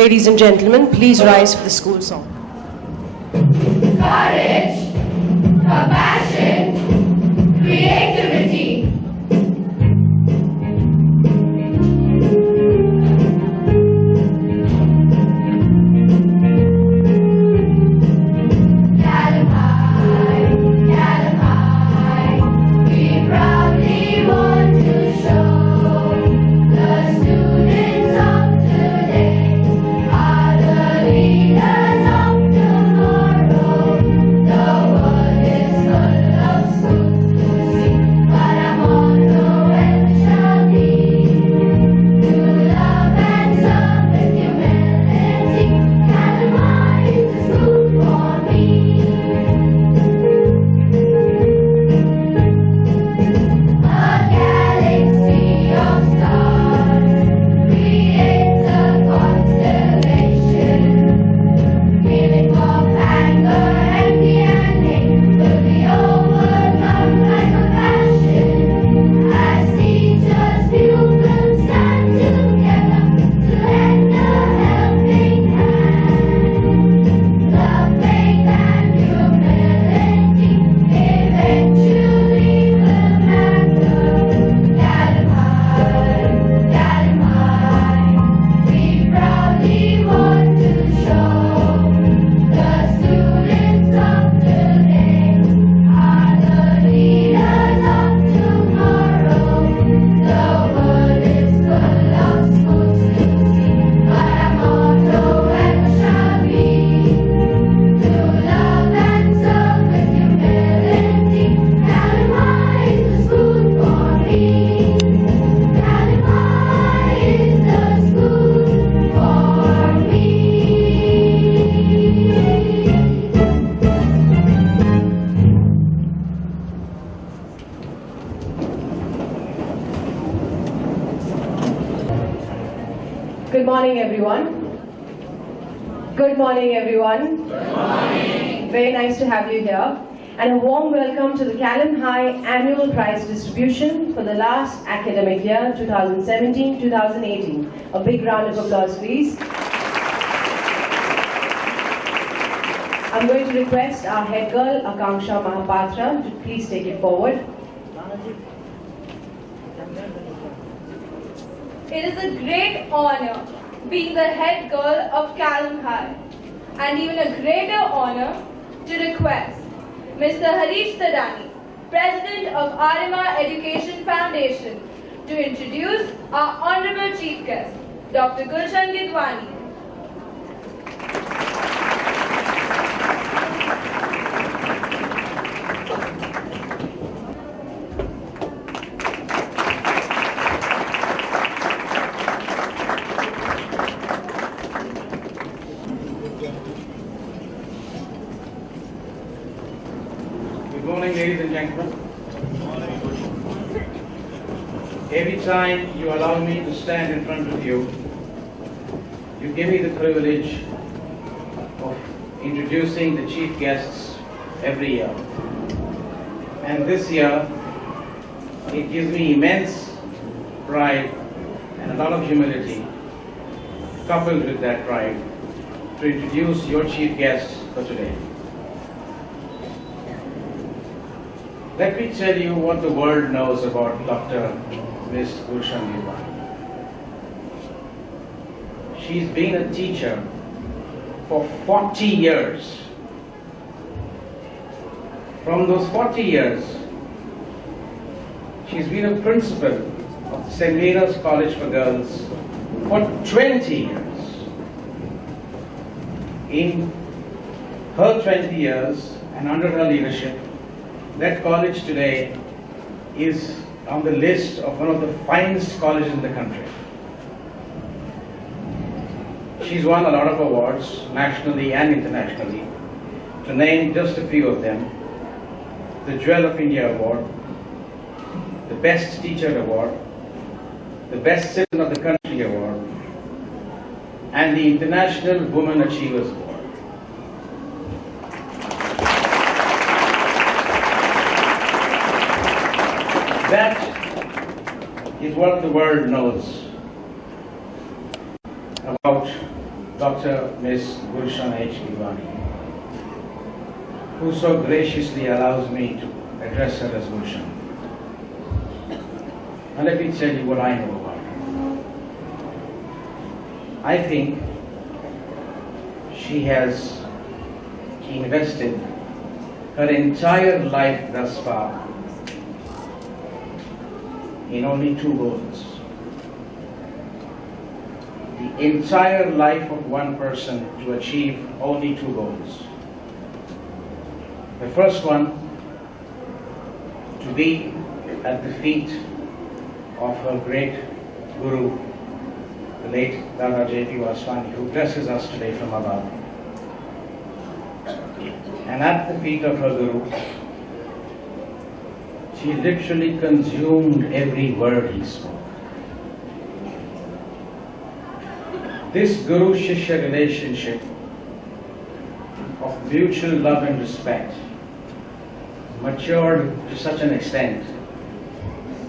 Ladies and gentlemen, please rise for the school song. Courage, compassion, creativity. Caelum High, we proudly want to show the students of today are the leaders of tomorrow. The world is full of schools to see, but our motto ever shall be to love and serve with humility. Caelum High is the school for me. A galaxy of stars creates a constellation. Feeling of anger, envy, and hate will be overcome by compassion. As teachers, pupils stand together to lend a helping hand. Love, faith, and humility eventually will matter. Caelum High, we proudly want to show the students of today are the leaders of tomorrow. The world is full of schools to see, but our motto ever shall be to love and serve with humility. Caelum High is the school for me. Caelum High is the school for me. Good morning, everyone. Good morning, everyone. Very nice to have you here. And a warm welcome to the Caelum High Annual Prize Distribution for the last academic year, 2017-2018. A big round of applause, please. I'm going to request our head girl, Akanksha Mahapatra, to please take it forward. It is a great honor being the head girl of Caelum High, and even a greater honor to request Mr. Harish Tadani, President of Arima Education Foundation, to introduce our Honorable Chief Guest, Dr. Gulshan Gidwani. Good morning, ladies and gentlemen. Every time you allow me to stand in front of you, you give me the privilege of introducing the chief guests every year. And this year, it gives me immense pride and a lot of humility, coupled with that pride, to introduce your chief guest for today. Let me tell you what the world knows about Dr. Ms. Gulshan Gidwani. She's been a teacher for 40 years. From those 40 years, she's been a principal of the St. Mary's College for Girls for 20 years. In her 20 years and under her leadership, that college today is on the list of one of the finest colleges in the country. She's won a lot of awards, nationally and internationally. To name just a few of them: the Jewel of India Award, the Best Teacher Award, the Best Citizen of the Country Award, and the International Women Achievers Award. That is what the world knows about Dr. Ms. Gulshan H. Gidwani, who so graciously allows me to address her as Gulshan. And let me tell you what I know about her. I think she has invested her entire life thus far in only two goals. The entire life of one person to achieve only two goals. The first one, to be at the feet of her great Guru, the late Dada J.P. Vaswani, who blesses us today from above. And at the feet of her Guru, she literally consumed every word he spoke. This Guru-Shishya relationship of mutual love and respect matured to such an extent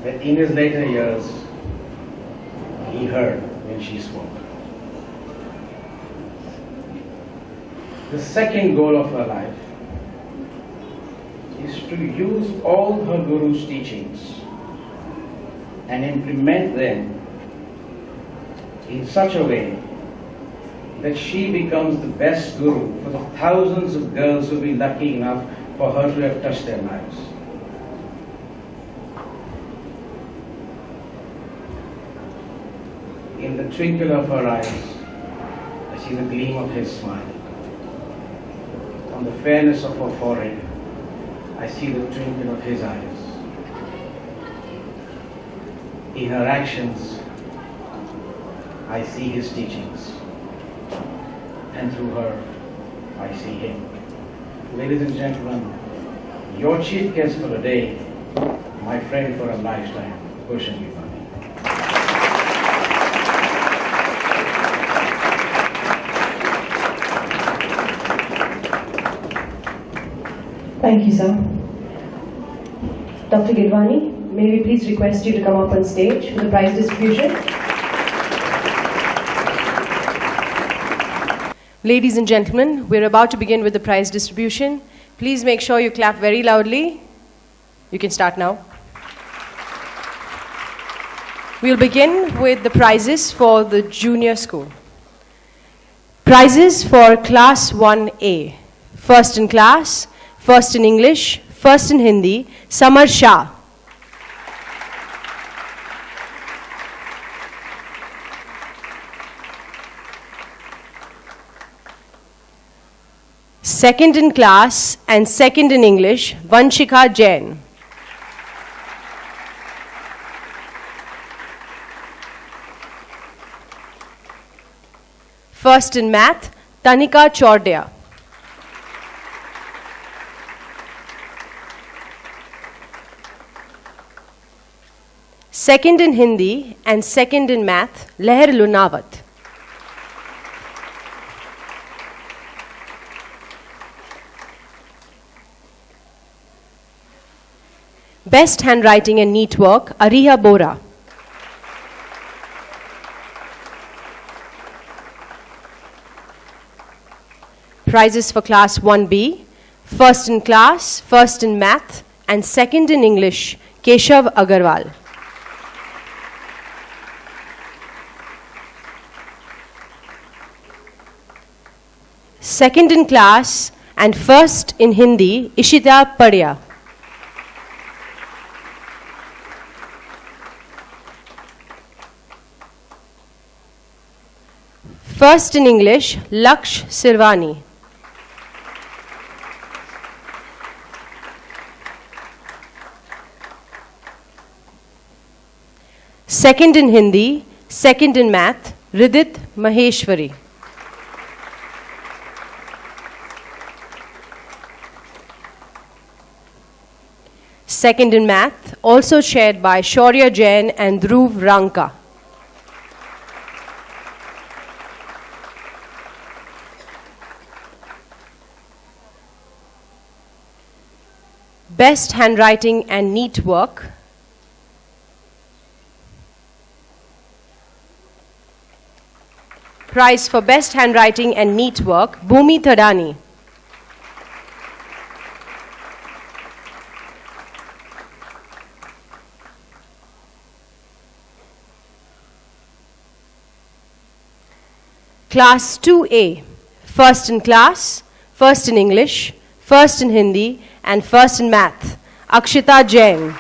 that in his later years, he heard when she spoke. The second goal of her life is to use all her Guru's teachings and implement them in such a way that she becomes the best Guru for the thousands of girls who will be lucky enough for her to have touched their lives. In the twinkle of her eyes, I see the gleam of his smile. On the fairness of her forehead, I see the twinkle of his eyes. In her actions, I see his teachings. And through her, I see him. Ladies and gentlemen, your chief guest for the day, my friend for a lifetime, Gulshan Gidwani. Thank you, sir. Dr. Gidwani, may we please request you to come up on stage for the prize distribution. Ladies and gentlemen, we're about to begin with the prize distribution. Please make sure you clap very loudly. You can start now. We'll begin with the prizes for the junior school. Prizes for Class 1A. First in class, first in English, first in Hindi, Samar Shah. Second in class and second in English, Vanshika Jain. First in math, Tanika Chordia. Second in Hindi and second in math, Leher Lunawat. Best handwriting and neat work, Ariha Bora. Prizes for Class 1B, first in class, first in math, and second in English, Keshav Agarwal. Second in class and first in Hindi, Ishita Padya. First in English, Laksh Sirvani. Second in Hindi, second in math, Ridit Maheshwari. Second in math, also shared by Shaurya Jain and Dhruv Ranka. Best handwriting and neat work, Prize for Best Handwriting and Neat Work, Bhumi Thadani. Class 2A, first in class, first in English, first in Hindi, and first in math, Akshita Jain.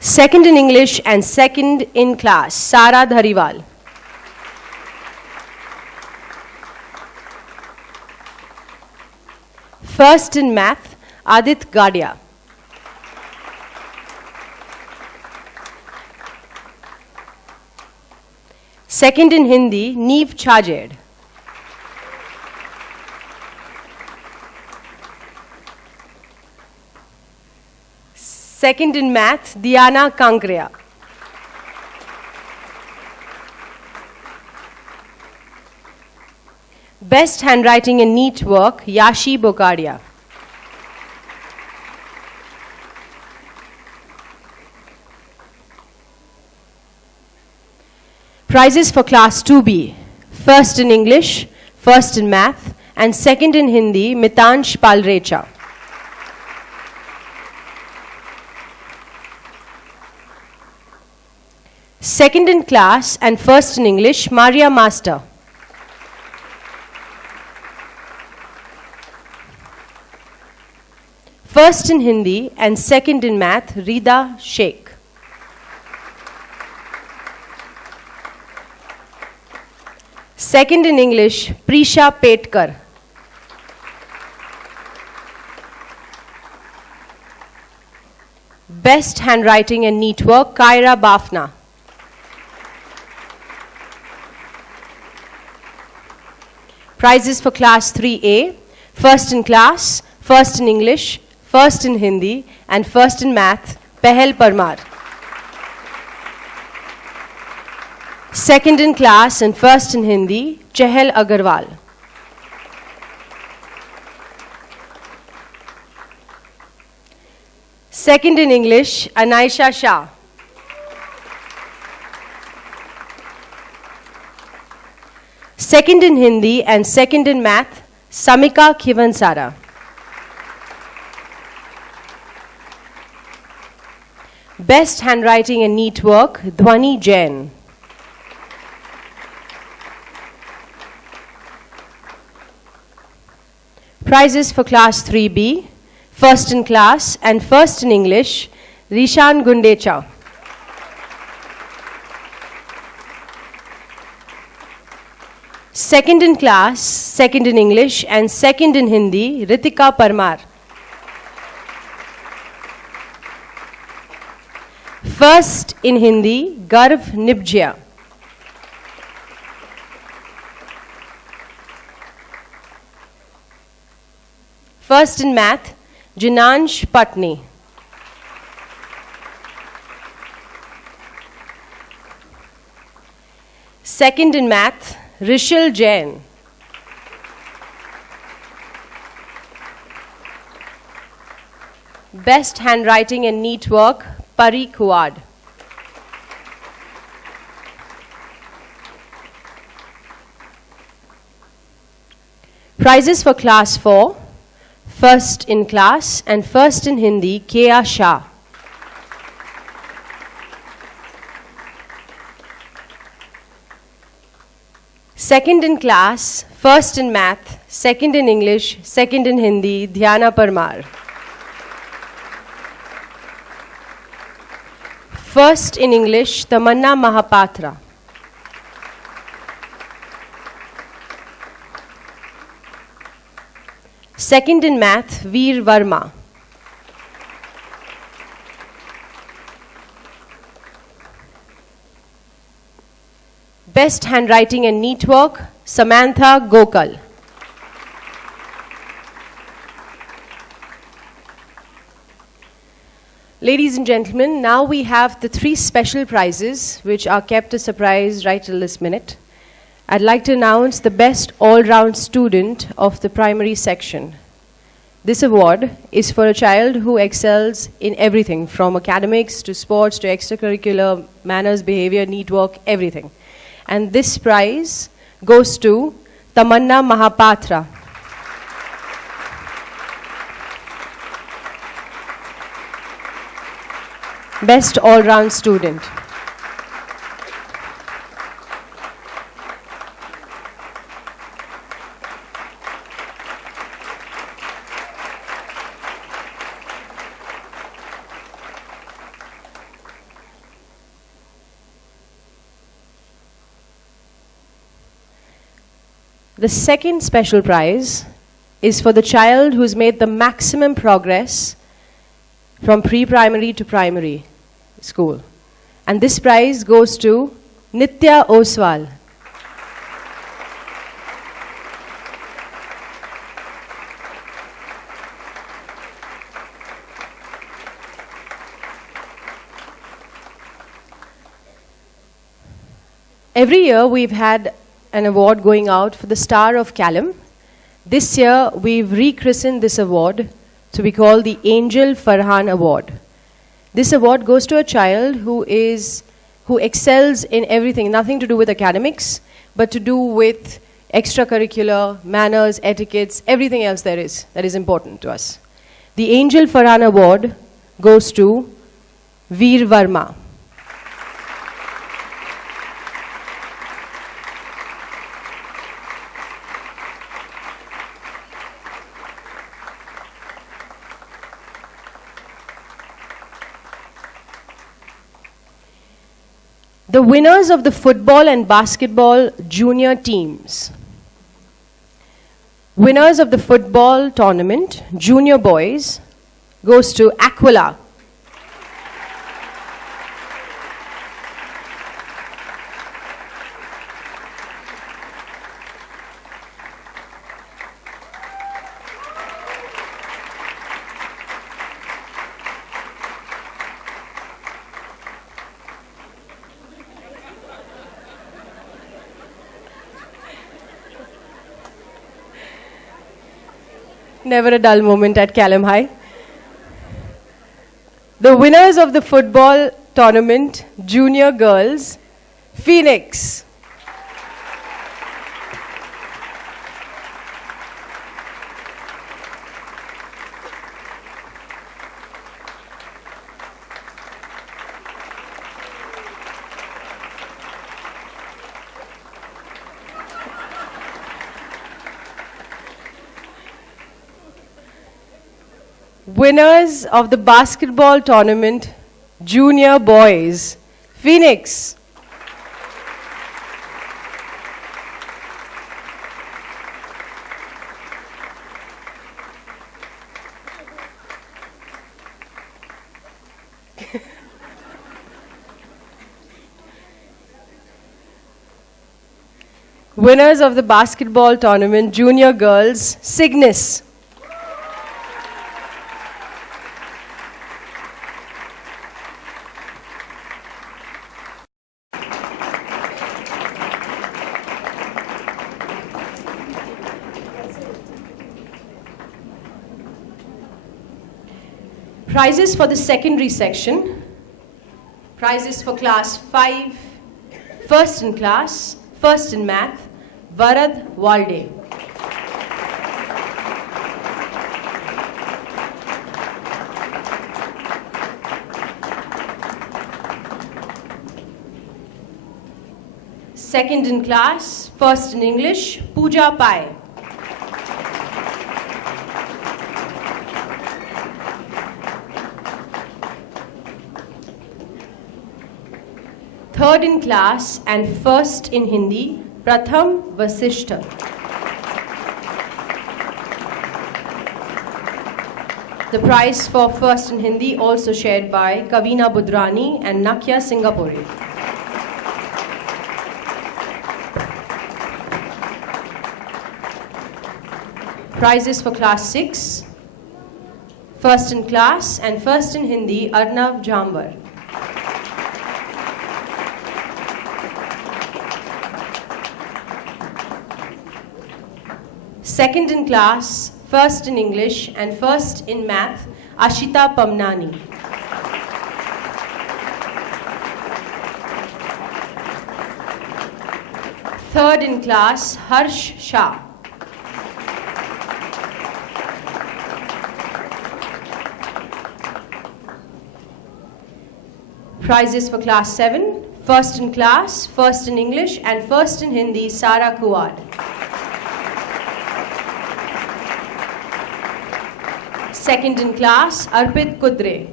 Second in English and second in class, Sara Dhariwal. First in math, Adit Gadia. Second in Hindi, Neev Chajed. Second in math, Diana Kankria. Best handwriting and neat work, Yashi Bokadia. Prizes for Class 2B, first in English, first in math, and second in Hindi, Mitansh Palrecha. Second in class and first in English, Maria Master. First in Hindi and second in math, Rida Sheikh. Second in English, Prisha Petkar. Best handwriting and neat work, Kaira Bafna. Prizes for Class 3A, first in class, first in English, first in Hindi, and first in math, Pehel Parmar. Second in class and first in Hindi, Chehel Agarwal. Second in English, Anaisha Shah. Second in Hindi and second in math, Samika Khivansara. Best handwriting and neat work, Dhwani Jain. Prizes for Class 3B, first in class and first in English, Rishan Gundecha. Second in class, second in English, and second in Hindi, Ritika Parmar. First in Hindi, Garv Nibjia. First in math, Jinansh Patni. Second in math, Rishil Jain. Best handwriting and neat work, Pari Kuad. Prizes for Class 4, first in class and first in Hindi, Kea Shah. Second in class, first in math, second in English, second in Hindi, Dhyana Parmar. First in English, Tamanna Mahapatra. Second in math, Veer Verma. Best handwriting and neat work, Samantha Gokal. Ladies and gentlemen, now we have the 3 special prizes which are kept a surprise right till this minute. I'd like to announce the best all-round student of the primary section. This award is for a child who excels in everything from academics to sports to extracurricular, manners, behavior, neat work, everything. And this prize goes to Tamanna Mahapatra. Best all-round student. The second special prize is for the child who's made the maximum progress from pre-primary to primary school. And this prize goes to Nitya Oswal. Every year we've had an award going out for the star of Caelum. This year we've rechristened this award to be called the Angel Farhan Award. This award goes to a child who excels in everything, nothing to do with academics, but to do with extracurricular, manners, etiquettes, everything else that is important to us. The Angel Farhan Award goes to Veer Verma. The winners of the football and basketball junior teams. Winners of the football tournament, junior boys, goes to Aquila. Never a dull moment at Caelum High. The winners of the football tournament, junior girls, Phoenix. Winners of the basketball tournament, junior boys, Phoenix. Winners of the basketball tournament, junior girls, Cygnus. Prizes for the secondary section. Prizes for class 5, first in class, first in math, Varad Walde. Second in class, first in English, Pooja Pai. Third in class and first in Hindi, Pratham Vasishtha. The prize for first in Hindi also shared by Kavina Budrani and Nakya Singapore. Prizes for class 6, first in class and first in Hindi, Arnav Jambar. Second in class, first in English, and first in math, Ashita Pamnani. Third in class, Harsh Shah. Prizes for class 7, first in class, first in English, and first in Hindi, Sara Kuwad. Second in class, Arpit Kudre.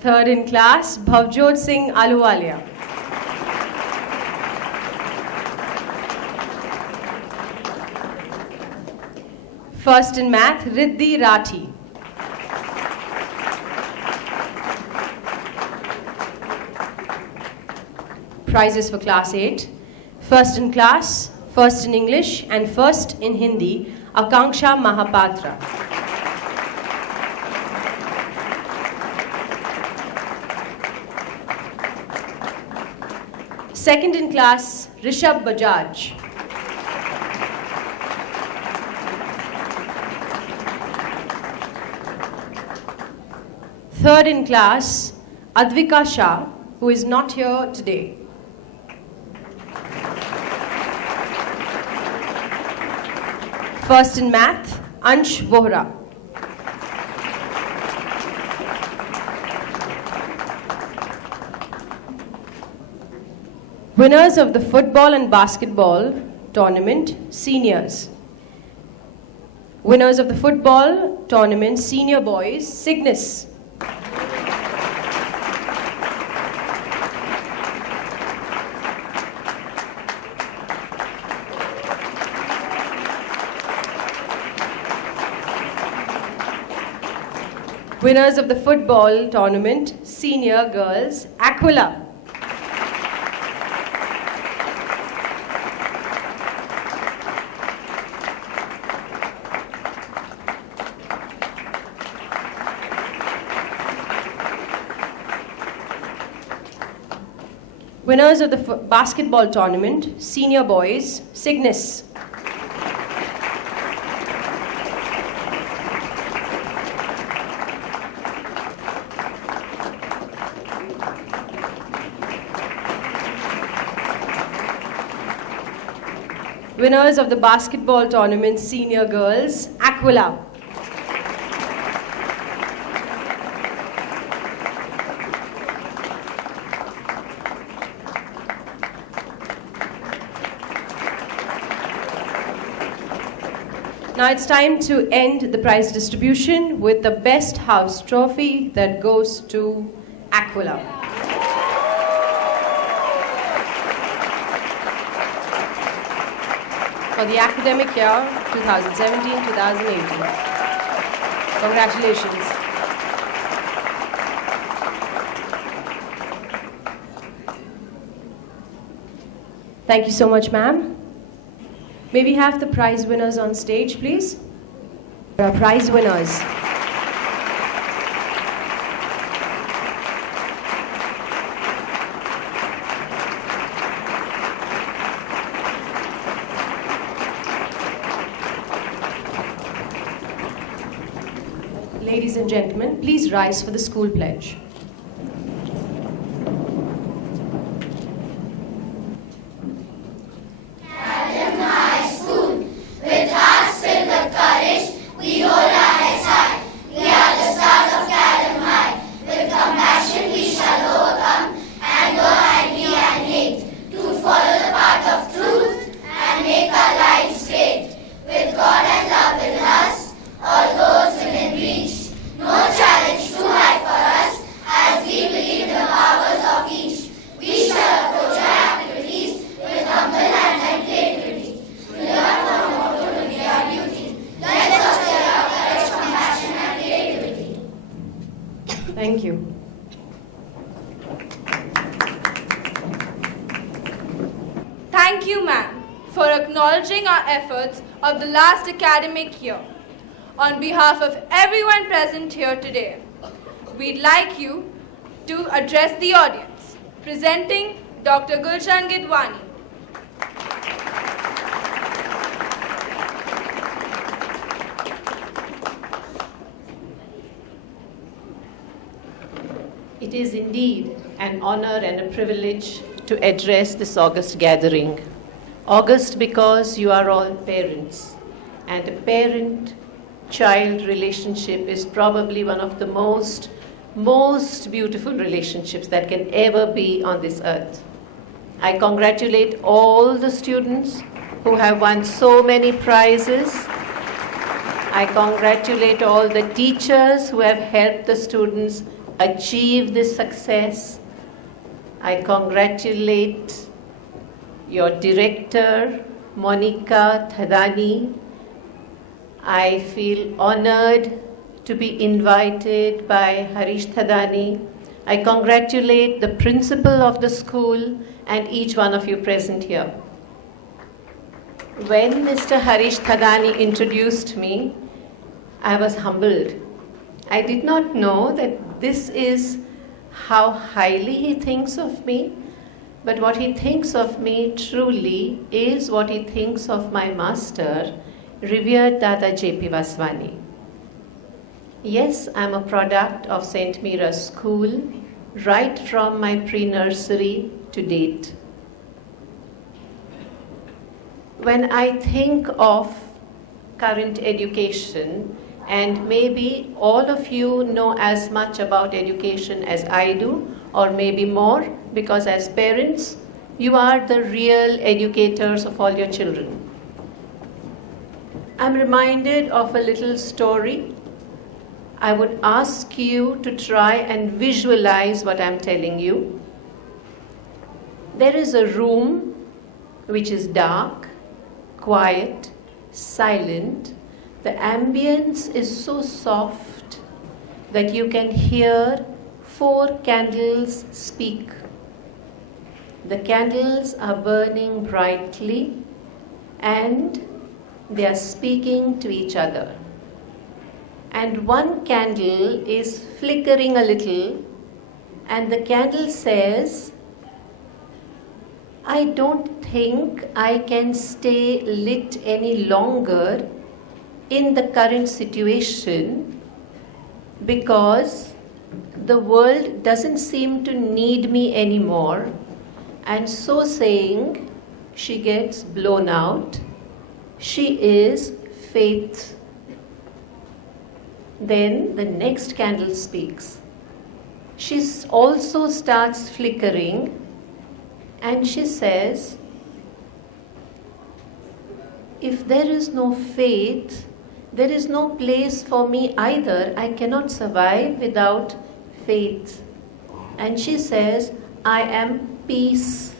Third in class, Bhavjot Singh Aluwalia. First in math, Riddhi Rathi. Prizes for class 8. First in class, first in English, and first in Hindi, Akanksha Mahapatra. Second in class, Rishabh Bajaj. Third in class, Advika Shah, who is not here today. First in math, Ansh Vohra. Winners of the football and basketball tournament, seniors. Winners of the football tournament, senior boys, Cygnus. Winners of the football tournament, senior girls, Aquila. Winners of the basketball tournament, senior boys, Cygnus. Winners of the basketball tournament, senior girls, Aquila. Now it's time to end the prize distribution with the best house trophy that goes to Aquila. For the academic year 2017-2018. Congratulations. Thank you so much, ma'am. May we have the prize winners on stage, please? Our prize winners. Ladies and gentlemen, please rise for the school pledge. Caelum High School. With hearts filled with courage, we hold our heads high. We are the stars of Caelum High. With compassion we shall overcome anger, envy and hate, to follow the path of truth and make our lives great. With God and love within us, all goals within reach. No challenge too high for us, as we believe in the powers of each. We shall approach our activities with humble hands and creativity. To learn from motto to be our duty. Let's foster our courage, compassion and creativity. Thank you. Thank you, ma'am, for acknowledging our efforts of the last academic year. On behalf of everyone present here today, we'd like you to address the audience, presenting Dr. Gulshan Gidwani. It is indeed an honor and a privilege to address this August gathering. August because you are all parents, and a parent-child relationship is probably one of the most beautiful relationships that can ever be on this earth. I congratulate all the students who have won so many prizes. I congratulate all the teachers who have helped the students achieve this success. I congratulate your director, Monica Thadani. I feel honored to be invited by Harish Thadani. I congratulate the principal of the school and each one of you present here. When Mr. Harish Thadani introduced me, I was humbled. I did not know that this is how highly he thinks of me, but what he thinks of me truly is what he thinks of my master, revered Dada J.P. Vaswani. Yes, I'm a product of St. Mira's School, right from my pre-nursery to date. When I think of current education, and maybe all of you know as much about education as I do, or maybe more, because as parents, you are the real educators of all your children. I'm reminded of a little story. I would ask you to try and visualize what I'm telling you. There is a room which is dark, quiet, silent. The ambience is so soft that you can hear 4 candles speak. The candles are burning brightly and they are speaking to each other. And one candle is flickering a little, and the candle says, I don't think I can stay lit any longer in the current situation because the world doesn't seem to need me anymore, and so saying, she gets blown out. She is Faith. Then the next candle speaks. She also starts flickering, and she says, if there is no faith, there is no place for me either. I cannot survive without faith. And she says, I am peace.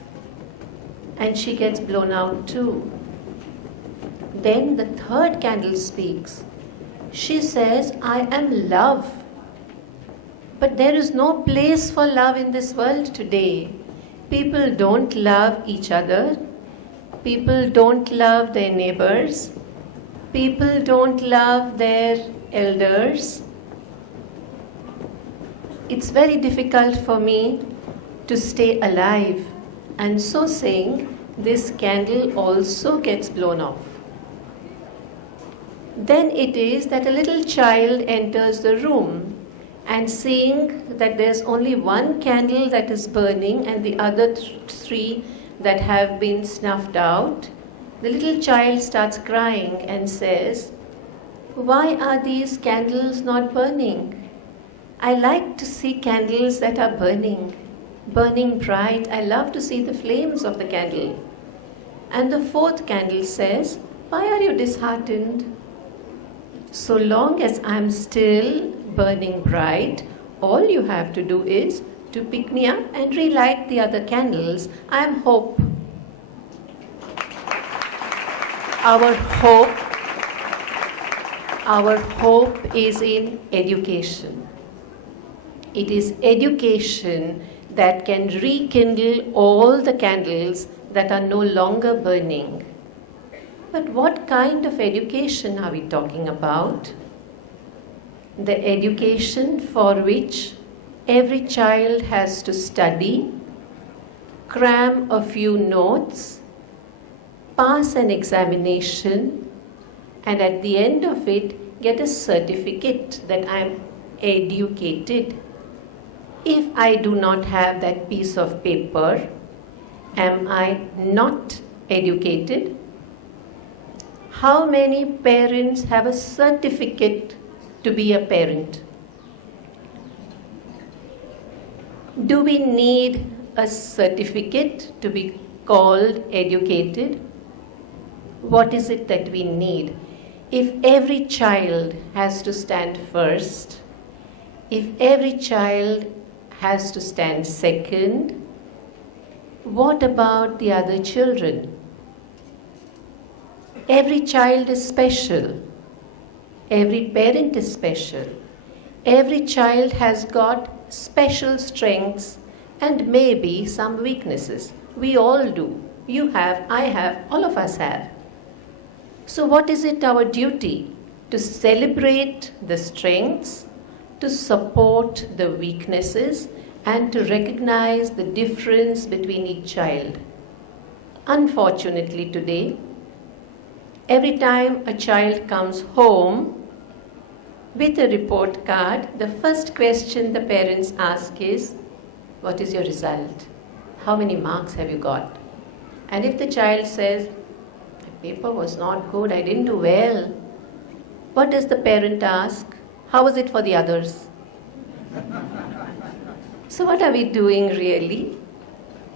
And she gets blown out too. Then the third candle speaks. She says, I am love. But there is no place for love in this world today. People don't love each other. People don't love their neighbors. People don't love their elders. It's very difficult for me to stay alive. And so saying, this candle also gets blown off. Then it is that a little child enters the room, and seeing that there's only one candle that is burning and the other 3 that have been snuffed out, the little child starts crying and says, why are these candles not burning? I like to see candles that are burning bright. I love to see the flames of the candle. And the 4th candle says, why are you disheartened? So long as I'm still burning bright, all you have to do is to pick me up and relight the other candles. I'm hope. Our hope is in education. It is education that can rekindle all the candles that are no longer burning. But what kind of education are we talking about? The education for which every child has to study, cram a few notes, pass an examination, and at the end of it, get a certificate that I am educated. If I do not have that piece of paper, am I not educated? How many parents have a certificate to be a parent? Do we need a certificate to be called educated? What is it that we need? If every child has to stand first, if every child has to stand second, what about the other children? Every child is special. Every parent is special. Every child has got special strengths and maybe some weaknesses. We all do. You have, I have, all of us have. So what is it our duty? To celebrate the strengths, to support the weaknesses, and to recognize the difference between each child. Unfortunately today, every time a child comes home with a report card, the first question the parents ask is, what is your result? How many marks have you got? And if the child says, the paper was not good, I didn't do well, what does the parent ask? How was it for the others? So what are we doing really?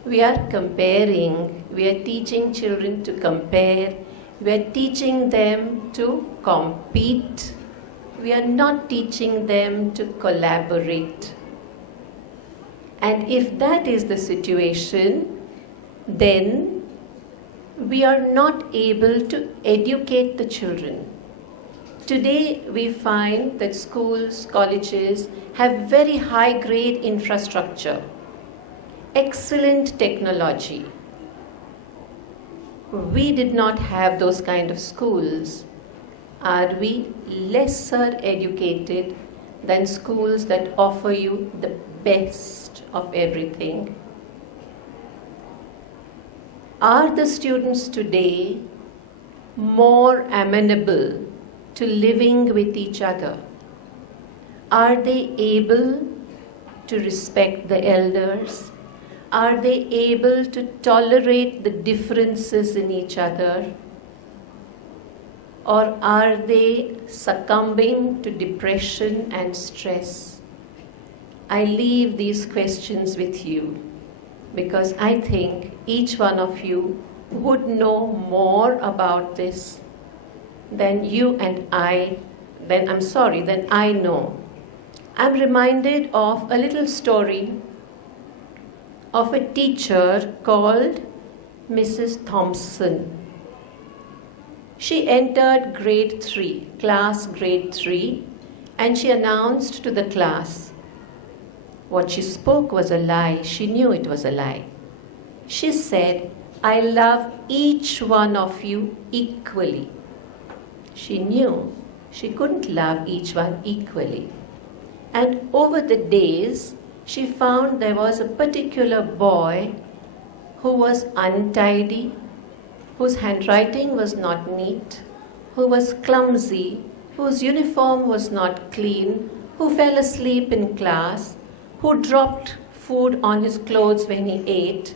We are comparing. We are teaching children to compare. We are teaching them to compete. We are not teaching them to collaborate. And if that is the situation, then we are not able to educate the children. Today we find that schools, colleges have very high grade infrastructure, excellent technology. We did not have those kind of schools. Are we lesser educated than schools that offer you the best of everything? Are the students today more amenable to living with each other? Are they able to respect the elders? Are they able to tolerate the differences in each other? Or are they succumbing to depression and stress? I leave these questions with you because I think each one of you would know more about this than you and I, than I know. I'm reminded of a little story of a teacher called Mrs. Thompson. She entered class grade 3, and she announced to the class. What she spoke was a lie. She knew it was a lie. She said, I love each one of you equally. She knew she couldn't love each one equally. And over the days, she found there was a particular boy who was untidy, whose handwriting was not neat, who was clumsy, whose uniform was not clean, who fell asleep in class, who dropped food on his clothes when he ate,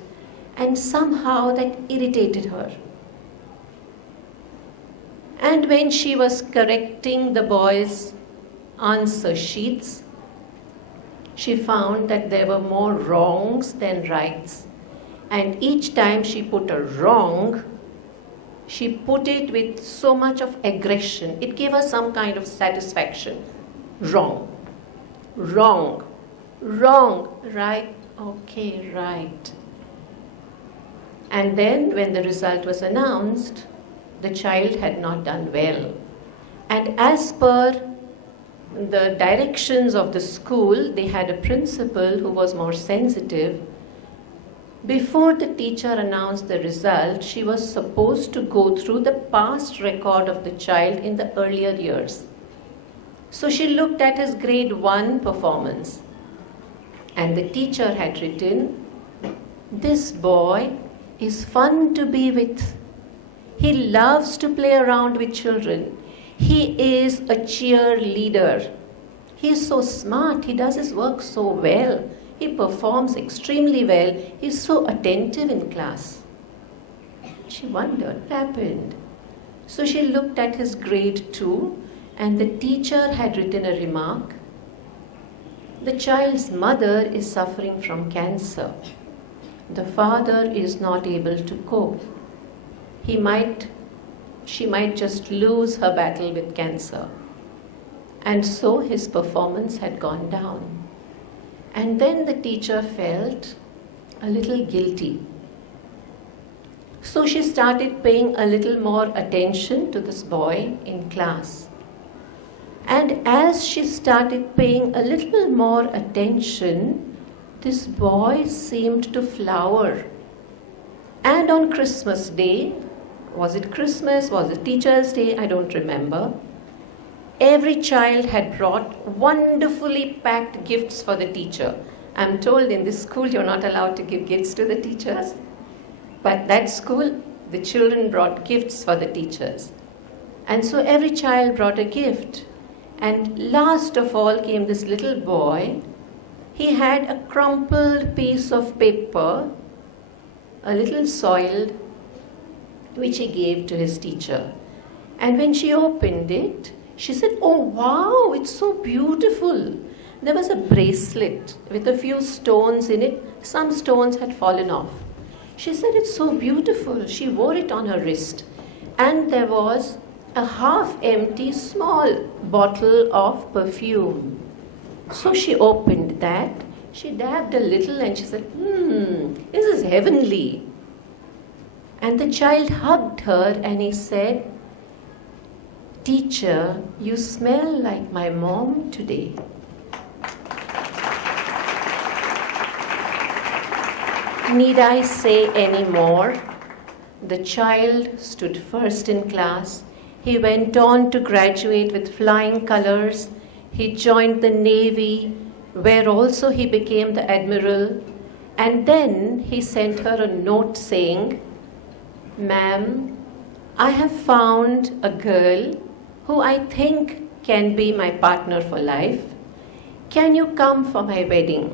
and somehow that irritated her. And when she was correcting the boys' answer sheets, she found that there were more wrongs than rights. And each time she put a wrong, she put it with so much of aggression. It gave her some kind of satisfaction. Wrong, wrong, wrong, right, okay, right. And then when the result was announced, the child had not done well. And as per the directions of the school, they had a principal who was more sensitive. Before the teacher announced the result, she was supposed to go through the past record of the child in the earlier years. So she looked at his grade 1 performance, and the teacher had written, This boy is fun to be with. He loves to play around with children. He is a cheerleader. He is so smart. He does his work so well. He performs extremely well. He is so attentive in class. She wondered what happened. So she looked at his grade 2, and the teacher had written a remark. The child's mother is suffering from cancer. The father is not able to cope. She might just lose her battle with cancer. And so his performance had gone down. And then the teacher felt a little guilty. So she started paying a little more attention to this boy in class. And as she started paying a little more attention, this boy seemed to flower. And on Christmas Day, was it Christmas, was it Teacher's Day, I don't remember, every child had brought wonderfully packed gifts for the teacher. I'm told in this school you're not allowed to give gifts to the teachers. But that school, the children brought gifts for the teachers. And so every child brought a gift. And last of all came this little boy. He had a crumpled piece of paper, a little soiled, which he gave to his teacher. And when she opened it, she said, "Oh wow, it's so beautiful." There was a bracelet with a few stones in it. Some stones had fallen off. She said, "It's so beautiful." She wore it on her wrist. And there was a half-empty small bottle of perfume. So she opened that. She dabbed a little and she said, "This is heavenly." And the child hugged her and he said, "Teacher, you smell like my mom today." Need I say any more? The child stood first in class. He went on to graduate with flying colors. He joined the Navy, where also he became the admiral. And then he sent her a note saying, "Ma'am, I have found a girl who I think can be my partner for life. Can you come for my wedding?"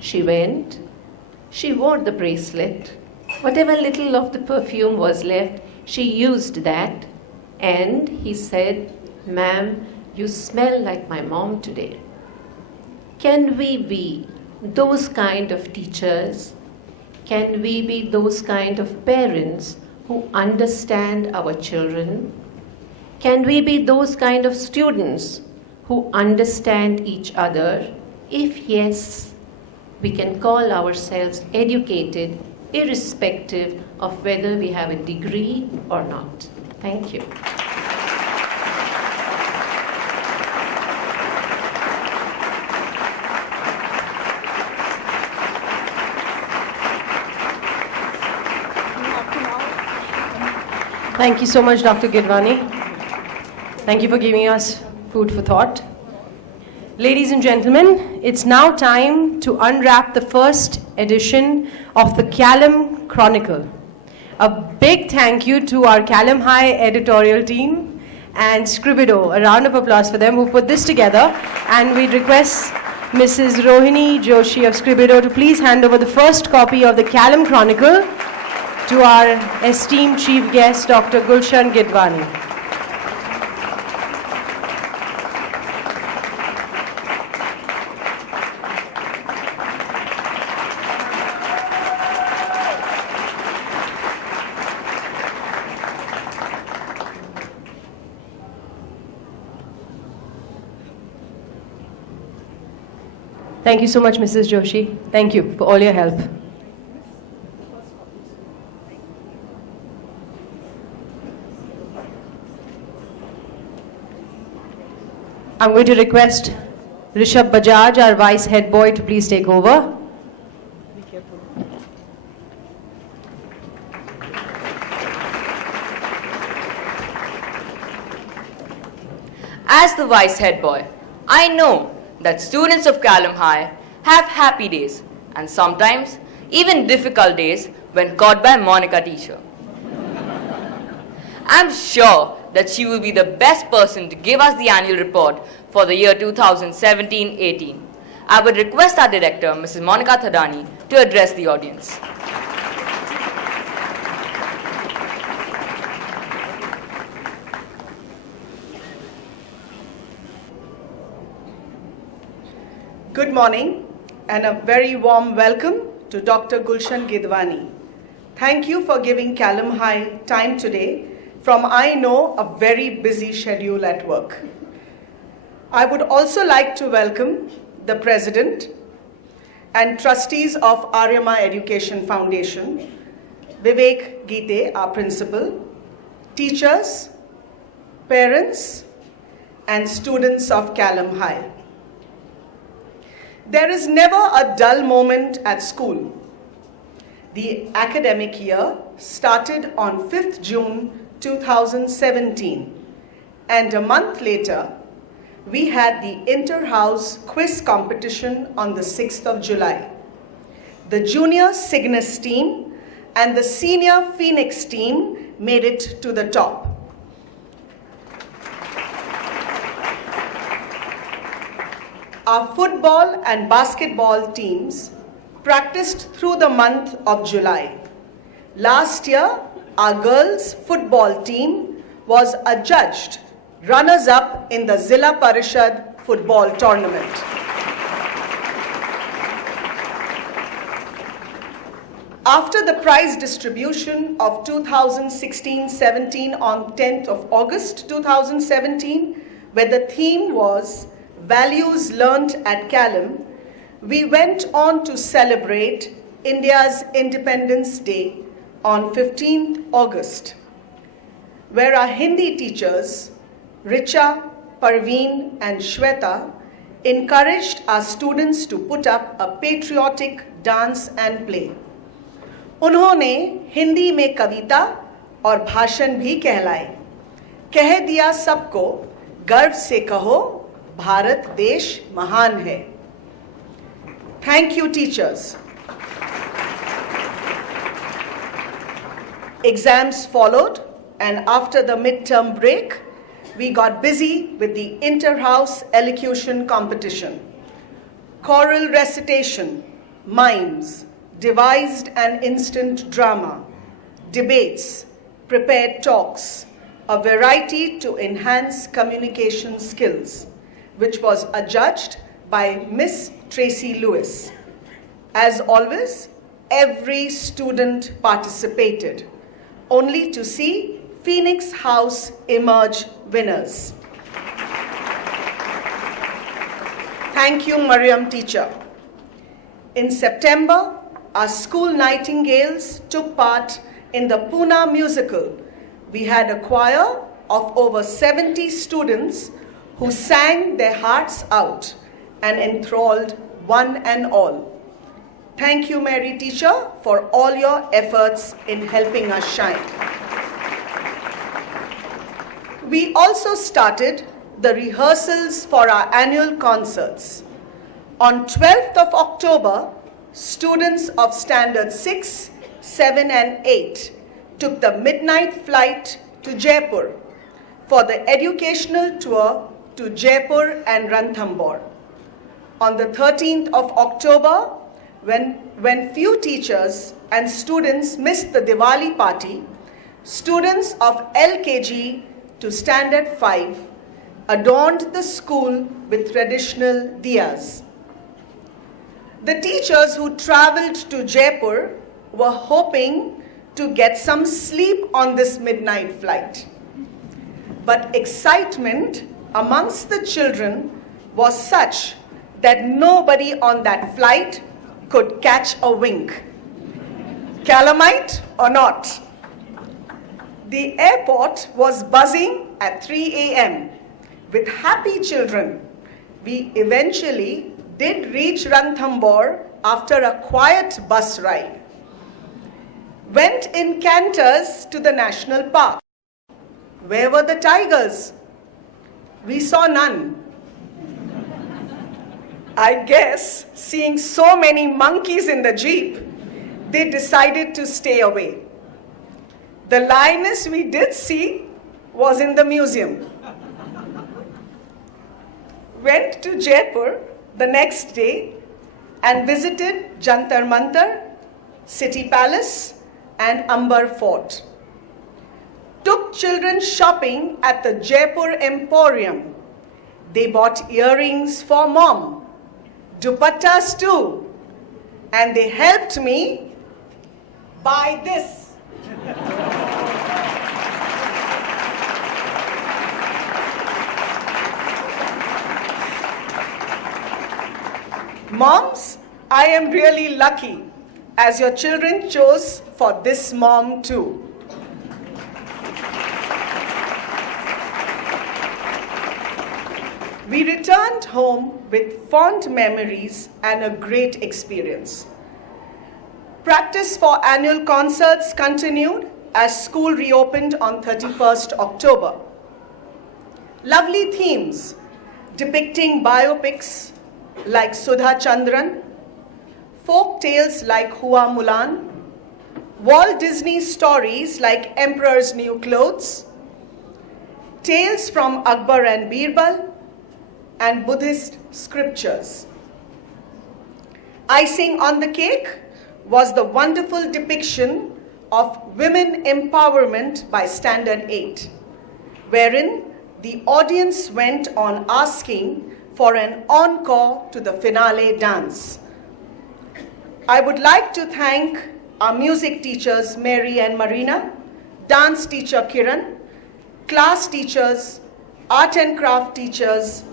She went. She wore the bracelet. Whatever little of the perfume was left, she used that. And he said, "Ma'am, you smell like my mom today." Can we be those kind of teachers? Can we be those kind of parents who understand our children? Can we be those kind of students who understand each other? If yes, we can call ourselves educated, irrespective of whether we have a degree or not. Thank you. Thank you so much, Dr. Gidwani. Thank you for giving us food for thought. Ladies and gentlemen, it's now time to unwrap the first edition of the Caelum Chronicle. A big thank you to our Caelum High editorial team and Scribido. A round of applause for them who put this together. And we request Mrs. Rohini Joshi of Scribido to please hand over the first copy of the Caelum Chronicle to our esteemed chief guest, Dr. Gulshan Gidwani. Thank you so much, Mrs. Joshi. Thank you for all your help. I'm going to request Rishabh Bajaj, our vice head boy, to please take over. Be careful. As the vice head boy, I know that students of Caelum High have happy days, and sometimes even difficult days when caught by Monica teacher. I'm sure that she will be the best person to give us the annual report for the year 2017-18. I would request our director, Mrs. Monica Thadani, to address the audience. Good morning and a very warm welcome to Dr. Gulshan Gidwani. Thank you for giving Caelum High time today from, I know, a very busy schedule at work. I would also like to welcome the President and trustees of Aryama Education Foundation, Vivek Geete, our principal, teachers, parents, and students of Caelum High. There is never a dull moment at school. The academic year started on 5th June 2017, and a month later, we had the inter-house quiz competition on the 6th of July. The junior Cygnus team and the senior Phoenix team made it to the top. Our football and basketball teams practiced through the month of July. Last year, our girls' football team was adjudged runners-up in the Zilla Parishad football tournament. After the prize distribution of 2016-17 on 10th of August 2017, where the theme was Values Learnt at Caelum, we went on to celebrate India's Independence Day on 15th August, where our Hindi teachers, Richa, Parveen, and Shweta, encouraged our students to put up a patriotic dance and play. उन्होंने हिंदी में कविता और भाषण भी कहलाए, कह दिया सबको गर्व से कहो भारत देश महान है. Thank you, teachers. Exams followed, and after the midterm break, we got busy with the inter-house elocution competition. Choral recitation, mimes, devised and instant drama, debates, prepared talks, a variety to enhance communication skills, which was adjudged by Miss Tracy Lewis. As always, every student participated, only to see Phoenix House emerge winners. Thank you, Mariam teacher. In September, our school nightingales took part in the Pune musical. We had a choir of over 70 students who sang their hearts out and enthralled one and all. Thank you, Mary teacher, for all your efforts in helping us shine. We also started the rehearsals for our annual concerts. On 12th of October, students of Standard 6, 7 and 8 took the midnight flight to Jaipur for the educational tour to Jaipur and Ranthambore. On the 13th of October, when few teachers and students missed the Diwali party, students of LKG to Standard 5 adorned the school with traditional diyas. The teachers who traveled to Jaipur were hoping to get some sleep on this midnight flight. But excitement amongst the children was such that nobody on that flight could catch a wink. Calamite or not. The airport was buzzing at 3 a.m. with happy children. We eventually did reach Ranthambore after a quiet bus ride. Went in canters to the national park. Where were the tigers? We saw none. I guess seeing so many monkeys in the jeep, they decided to stay away. The lioness we did see was in the museum. Went to Jaipur the next day and visited Jantar Mantar, City Palace and Amber Fort. Took children shopping at the Jaipur Emporium. They bought earrings for mom, dupattas too, and they helped me buy this. Moms, I am really lucky as your children chose for this mom too. We returned home with fond memories and a great experience. Practice for annual concerts continued as school reopened on 31st October. Lovely themes depicting biopics like Sudha Chandran, folk tales like Hua Mulan, Walt Disney stories like Emperor's New Clothes, tales from Akbar and Birbal, and Buddhist scriptures. Icing on the cake was the wonderful depiction of women empowerment by Standard 8, wherein the audience went on asking for an encore to the finale dance. I would like to thank our music teachers Mary and Marina, dance teacher Kiran, class teachers, art and craft teachers,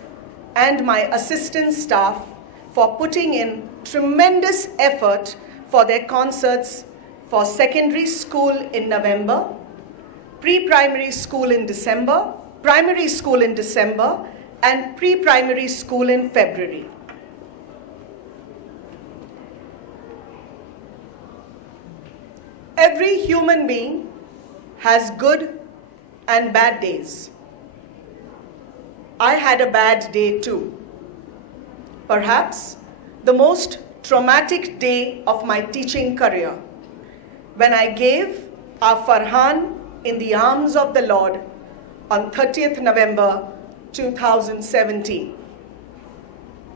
and my assistant staff for putting in tremendous effort for their concerts for secondary school in November, pre-primary school in December, primary school in December, and pre-primary school in February. Every human being has good and bad days. I had a bad day too. Perhaps the most traumatic day of my teaching career, when I gave our Farhan in the arms of the Lord on 30th November 2017.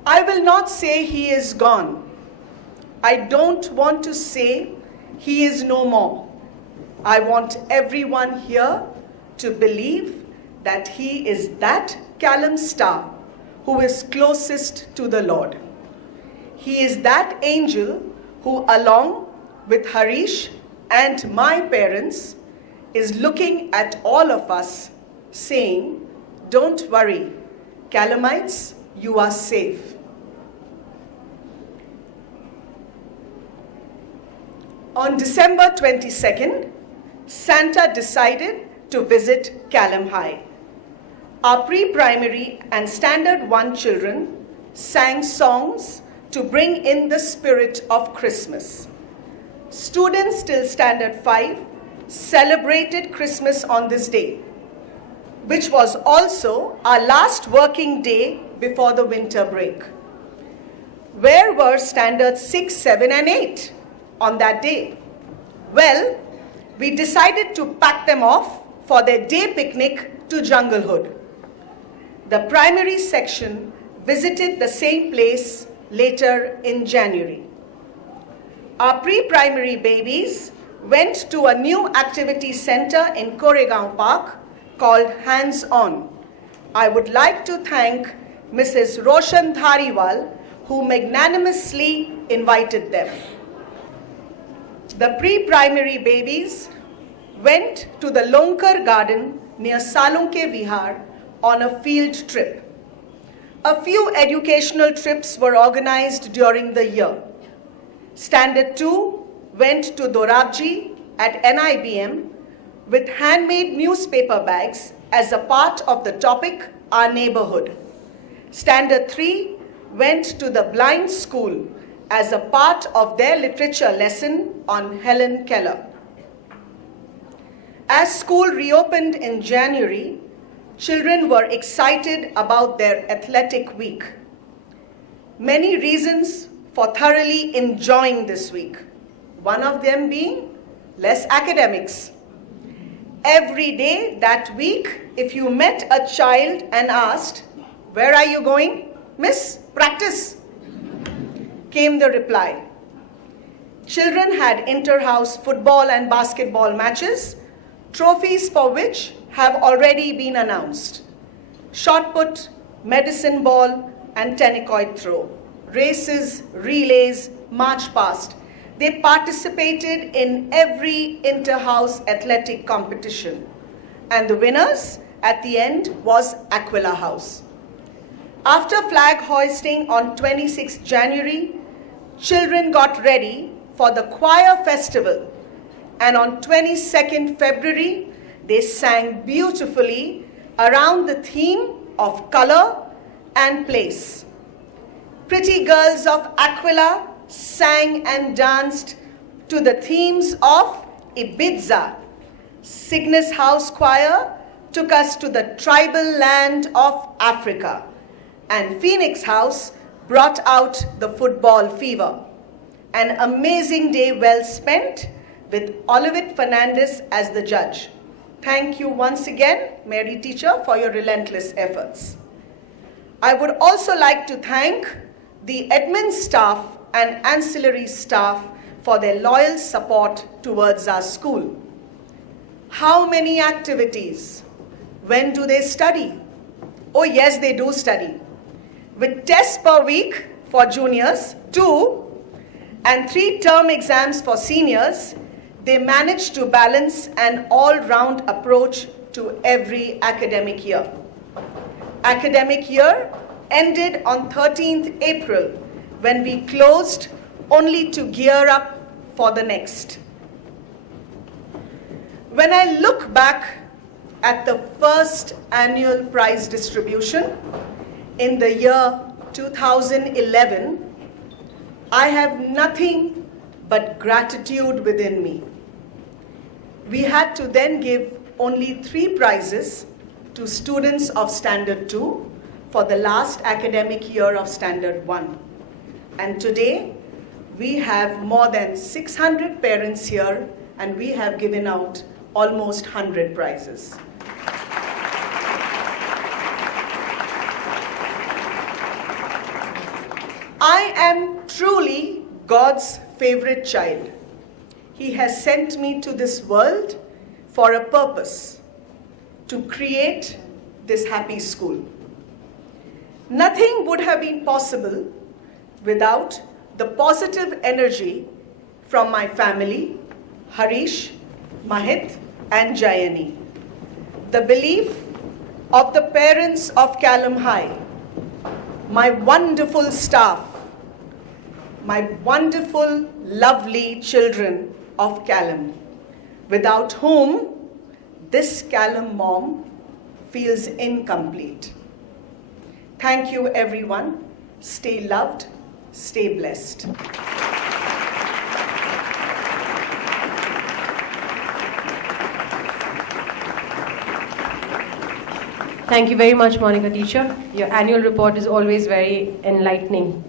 I will not say he is gone. I don't want to say he is no more. I want everyone here to believe that he is that Caelum star who is closest to the Lord. He is that angel who, along with Harish and my parents, is looking at all of us saying, "Don't worry, Caelumites, you are safe." On December 22nd, Santa decided to visit Caelum High. Our pre-primary and Standard 1 children sang songs to bring in the spirit of Christmas. Students till Standard 5 celebrated Christmas on this day, which was also our last working day before the winter break. Where were Standards 6, 7, and 8 on that day? Well, we decided to pack them off for their day picnic to Junglehood. The primary section visited the same place later in January. Our pre-primary babies went to a new activity center in Koregaon Park called Hands On. I would like to thank Mrs. Roshan Dhariwal, who magnanimously invited them. The pre-primary babies went to the Lonkar Garden near Salunke Vihar on a field trip. A few educational trips were organized during the year. Standard 2 went to Dorabji at NIBM with handmade newspaper bags as a part of the topic Our Neighborhood. Standard 3 went to the blind school as a part of their literature lesson on Helen Keller. As school reopened in January, children were excited about their athletic week. Many reasons for thoroughly enjoying this week. one of them being less academics. Every day that week, if you met a child and asked, "Where are you going?" "Miss, practice," came the reply. Children had inter-house football and basketball matches, trophies for which have already been announced. Shot put, medicine ball, and tennis throw. Races, relays, march past. They participated in every inter-house athletic competition. And the winners at the end was Aquila House. After flag hoisting on 26th January, children got ready for the choir festival. And on 22nd February, they sang beautifully around the theme of color and place. Pretty girls of Aquila sang and danced to the themes of Ibiza. Cygnus House Choir took us to the tribal land of Africa. And Phoenix House brought out the football fever. An amazing day well spent with Olivet Fernandez as the judge. Thank you once again, Mary teacher, for your relentless efforts. I would also like to thank the admin staff and ancillary staff for their loyal support towards our school. How many activities? When do they study? Oh yes, they do study. With tests per week for juniors, 2, and 3 term exams for seniors, they managed to balance an all-round approach to every academic year. Academic year ended on 13th April when we closed only to gear up for the next. When I look back at the first annual prize distribution in the year 2011, I have nothing but gratitude within me. We had to then give only 3 prizes to students of Standard 2 for the last academic year of Standard 1. And today, we have more than 600 parents here, and we have given out almost 100 prizes. I am truly God's favorite child. He has sent me to this world for a purpose, to create this happy school. Nothing would have been possible without the positive energy from my family, Harish, Mahit, and Jayani. The belief of the parents of Caelum High, my wonderful staff, my wonderful, lovely children of Caelum, without whom this Caelum mom feels incomplete. Thank you, everyone. Stay loved, stay blessed. Thank you very much, Monica teacher. Your annual report is always very enlightening.